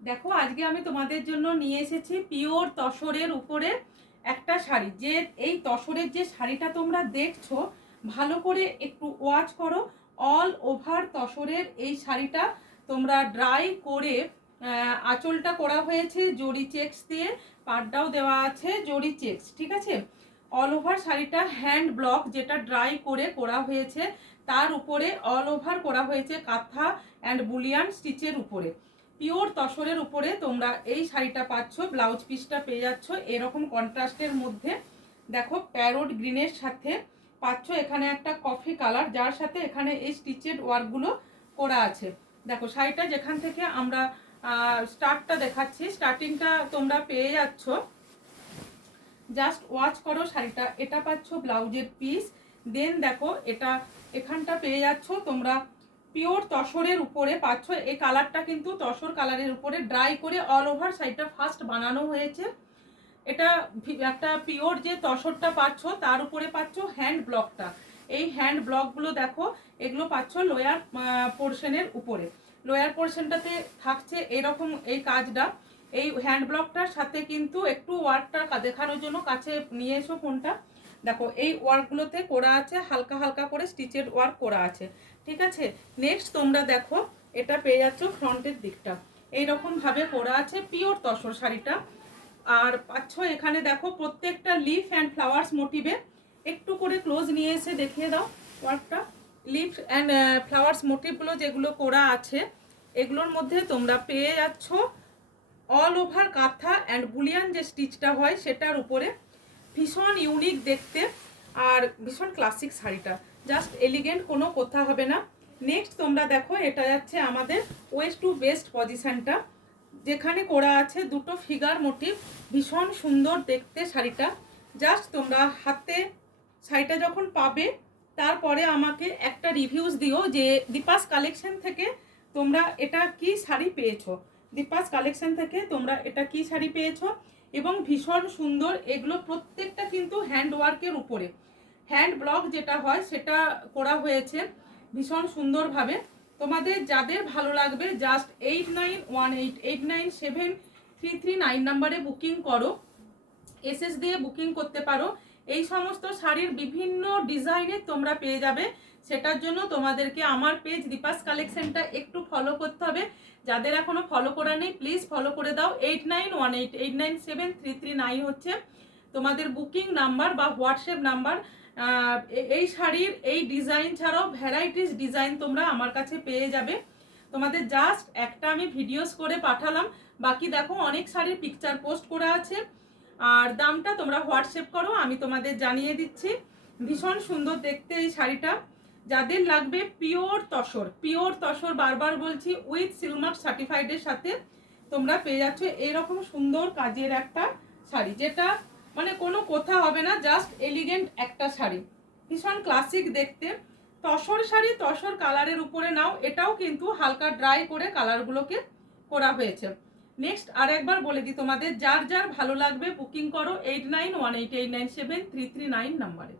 দেখো আজকে আমি তোমাদের জন্য নিয়ে এসেছি পিওর তসরের উপরে একটা শাড়ি। যে এই তসরের যে শাড়িটা তোমরা দেখছো, ভালো করে একটু ওয়াচ করো। অল ওভার তসরের এই শাড়িটা তোমরা ড্রাই করে আঁচলটা করা হয়েছে জরি চেক্স দিয়ে, পাড়টাও দেওয়া আছে জরি চেক্স, ঠিক আছে। অল ওভার শাড়িটা হ্যান্ড ব্লক যেটা ড্রাই করে করা হয়েছে, তার উপরে অল ওভার করা হয়েছে কাঁথা অ্যান্ড বুলিয়ান স্টিচের উপরে। পিওর তসরের উপরে তোমরা এই শাড়িটা পাচ্ছ। ব্লাউজ পিসটা পেয়ে যাচ্ছ এরকম কন্ট্রাস্টের মধ্যে। দেখো প্যারোট গ্রিনের সাথে পাচ্ছ এখানে একটা কফি কালার, যার সাথে এখানে এই স্টিচেড ওয়ার্কগুলো করা আছে। দেখো শাড়িটা যেখান থেকে আমরা স্টার্টটা দেখাচ্ছি, স্টার্টিংটা তোমরা পেয়ে যাচ্ছ। জাস্ট ওয়াচ করো শাড়িটা। এটা পাচ্ছ ব্লাউজের পিস। দেন দেখো এটা এখানটা পেয়ে যাচ্ছ তোমরা পিওর তসরের উপরে পাচ্ছ। এই কালারটা কিন্তু তসর কালারের উপরে ড্রাই করে অল ওভার শাড়িটা ফার্স্ট বানানো হয়েছে। এটা একটা পিওর যে তসরটা পাচ্ছ, তার উপরে পাচ্ছ হ্যান্ড ব্লকটা। এই হ্যান্ড ব্লকগুলো দেখো, এগুলো পাচ্ছ লোয়ার পোর্শনের উপরে। লোয়ার পোর্শনটাতে থাকছে এরকম এই কাজটা। এই হ্যান্ড ব্লকটার সাথে কিন্তু একটু ওয়ার্কটা দেখানোর জন্য কাছে নিয়ে এসো ফোনটা। দেখো এই ওয়ার্কগুলোতে করা আছে, হালকা হালকা করে স্টিচের ওয়ার্ক করা আছে, ঠিক আছে। নেক্সট তোমরা দেখো এটা পেয়ে যাচ্ছ ফ্রন্টের দিকটা এইরকম ভাবে করা আছে পিওর তসর শাড়িটা। আর পাচ্ছ এখানে দেখো প্রত্যেকটা লিফ অ্যান্ড ফ্লাওয়ার্স মোটিভে। একটু করে ক্লোজ নিয়ে এসে দেখিয়ে দাও ওয়ার্কটা। লিফ অ্যান্ড ফ্লাওয়ার্স মোটিভগুলো যেগুলো করা আছে, এগুলোর মধ্যে তোমরা পেয়ে যাচ্ছ অল ওভার কাঁথা অ্যান্ড বুলিয়ান যে স্টিচটা হয় সেটার উপরে। ভীষণ ইউনিক দেখতে আর ভীষণ ক্লাসিক শাড়িটা, জাস্ট এলিগেন্ট, কোনো কথা হবে না। নেক্সট তোমরা দেখো এটা যাচ্ছে আমাদের ওয়েস্ট টু বেস্ট পজিশনটা, যেখানে করা আছে দুটো ফিগার মোটিভ। ভীষণ সুন্দর দেখতে শাড়িটা। জাস্ট তোমরা হাতে শাড়িটা যখন পাবে, তারপরে আমাকে একটা রিভিউজ দিও যে দীপাস কালেকশন থেকে তোমরা এটা কি শাড়ি পেয়েছো। দীপাস কালেকশন থেকে তোমরা এটা কি শাড়ি পেয়েছো। এবং ভীষণ সুন্দর এগুলো প্রত্যেকটা কিন্তু হ্যান্ড ওয়ার্কের উপরে। হ্যান্ড ব্লক যেটা হয় সেটা করা হয়েছে ভীষণ সুন্দরভাবে। তোমাদের যাদের ভালো লাগবে জাস্ট 8918897339 নাম্বারে বুকিং করো, এসএস দিয়ে বুকিং করতে পারো। এই সমস্ত শাড়ির বিভিন্ন ডিজাইনের তোমরা পেয়ে যাবে। সেটার জন্য তোমাদেরকে আমার পেজ দীপাস কালেকশনটা একটু ফলো করতে হবে। যাদের এখনো ফলো করা নেই প্লিজ ফলো করে দাও। 8918897339 হচ্ছে তোমাদের বুকিং নাম্বার বা হোয়াটসঅ্যাপ নাম্বার। এই শাড়ির এই ডিজাইন ছাড়াও ভ্যারাইটিস ডিজাইন তোমরা আমার কাছে পেয়ে যাবে। তোমাদের জাস্ট একটা আমি ভিডিওস করে পাঠালাম, বাকি দেখো অনেক শাড়ির পিকচার পোস্ট করা আছে। আর দামটা তোমরা হোয়াটসঅ্যাপ করো, আমি তোমাদের জানিয়ে দিচ্ছি। ভীষণ সুন্দর দেখতে এই শাড়িটা। যাদের লাগবে পিওর তসর, পিওর তসর বারবার বলছি, উইথ সিলমার্ক সার্টিফাইডের সাথে তোমরা পেয়ে যাচ্ছ এরকম সুন্দর কাজের একটা শাড়ি, যেটা মানে কোনো কথা হবে না, জাস্ট এলিগেন্ট একটা শাড়ি। ভীষণ ক্লাসিক দেখতে তসর শাড়ি, তসর কালারের উপরে নাও। এটাও কিন্তু হালকা ড্রাই করে কালারগুলোকে করা হয়েছে। নেক্সট আর একবার বলে দিই তোমাদের, যার যার ভালো লাগবে বুকিং করো 8918897339 নাম্বারে।